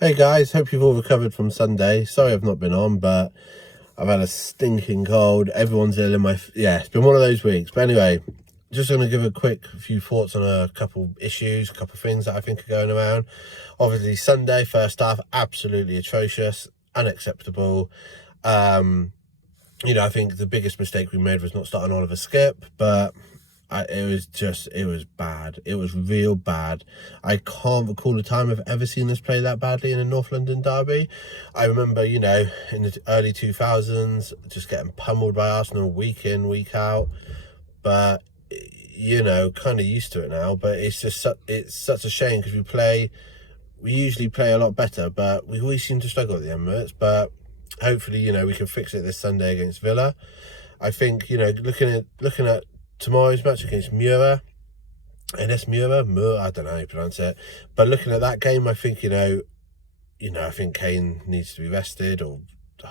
Hey guys, hope you've all recovered from Sunday. Sorry I've not been on, but I've had a stinking cold. Everyone's ill in my... Yeah, it's been one of those weeks. But anyway, just going to give a quick few thoughts on a couple issues, a couple of things that I think are going around. Obviously, Sunday, first half, absolutely atrocious, unacceptable. I think the biggest mistake we made was not starting Oliver Skipp, but... it was bad. It was real bad. I can't recall a time I've ever seen us play that badly in a North London derby. I remember, in the early 2000s, just getting pummeled by Arsenal week in, week out. But, kind of used to it now. But it's such a shame because we usually play a lot better, but we always seem to struggle at the Emirates. But hopefully, we can fix it this Sunday against Villa. I think, looking at tomorrow's match against Mura, Mura, I don't know how you pronounce it. But looking at that game, I think, I think Kane needs to be rested, or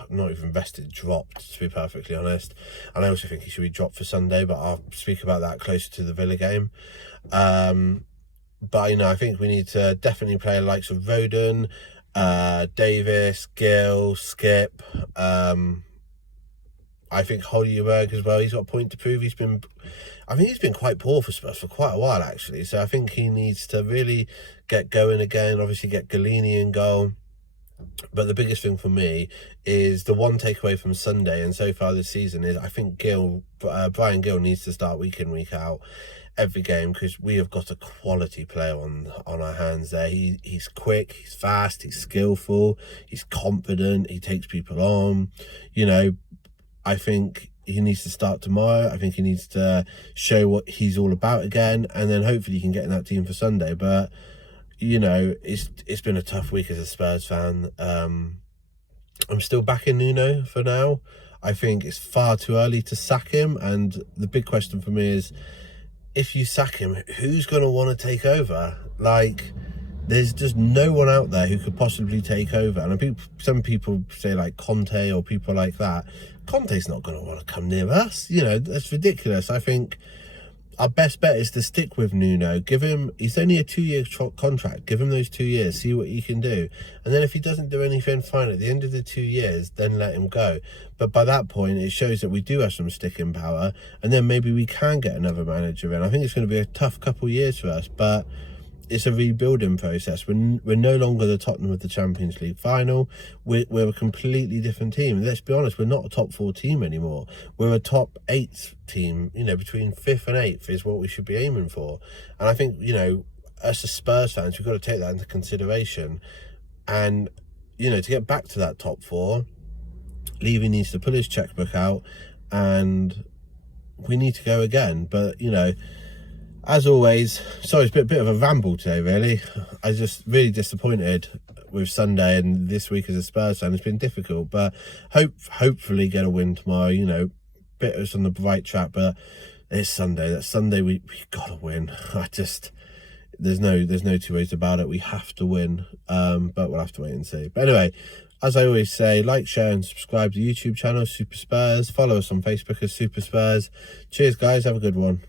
not even rested, dropped, to be perfectly honest. And I also think he should be dropped for Sunday, but I'll speak about that closer to the Villa game. But, I think we need to definitely play the likes of Roden, Davis, Gill, Skip, I think Højbjerg as well. He's got a point to prove. He's been quite poor for Spurs for quite a while, actually. So I think he needs to really get going again. Obviously, get Galini in goal. But the biggest thing for me is the one takeaway from Sunday and so far this season is I think Bryan Gil needs to start week in, week out every game, because we have got a quality player on our hands there. He's quick, he's fast, he's skillful, he's confident, he takes people on. I think he needs to start tomorrow. I think he needs to show what he's all about again, and then hopefully he can get in that team for Sunday. But, it's been a tough week as a Spurs fan. I'm still backing Nuno for now. I think it's far too early to sack him, and the big question for me is, if you sack him, who's going to want to take over? There's just no one out there who could possibly take over. And some people say like Conte or people like that. Conte's not going to want to come near us. That's ridiculous. I think our best bet is to stick with Nuno. He's only a 2-year contract. Give him those 2 years, see what he can do. And then if he doesn't do anything, fine. At the end of the 2 years, then let him go. But by that point, it shows that we do have some sticking power. And then maybe we can get another manager in. I think it's going to be a tough couple of years for us, but it's a rebuilding process. We're no longer the Tottenham of the Champions League final. We're a completely different team. Let's be honest, we're not a top 4 team anymore. We're a top 8 team. Between 5th and 8th is what we should be aiming for. And I think, us as Spurs fans, we've got to take that into consideration. And, to get back to that top 4, Levy needs to pull his checkbook out and we need to go again. But, as always, sorry, it's a bit of a ramble today, really. I just really disappointed with Sunday, and this week as a Spurs fan, it's been difficult. But hopefully get a win tomorrow. Bit us on the right track, but it's Sunday. That Sunday we got to win. There's no two ways about it. We have to win, but we'll have to wait and see. But anyway, as I always say, like, share and subscribe to the YouTube channel, Super Spurs. Follow us on Facebook as Super Spurs. Cheers, guys. Have a good one.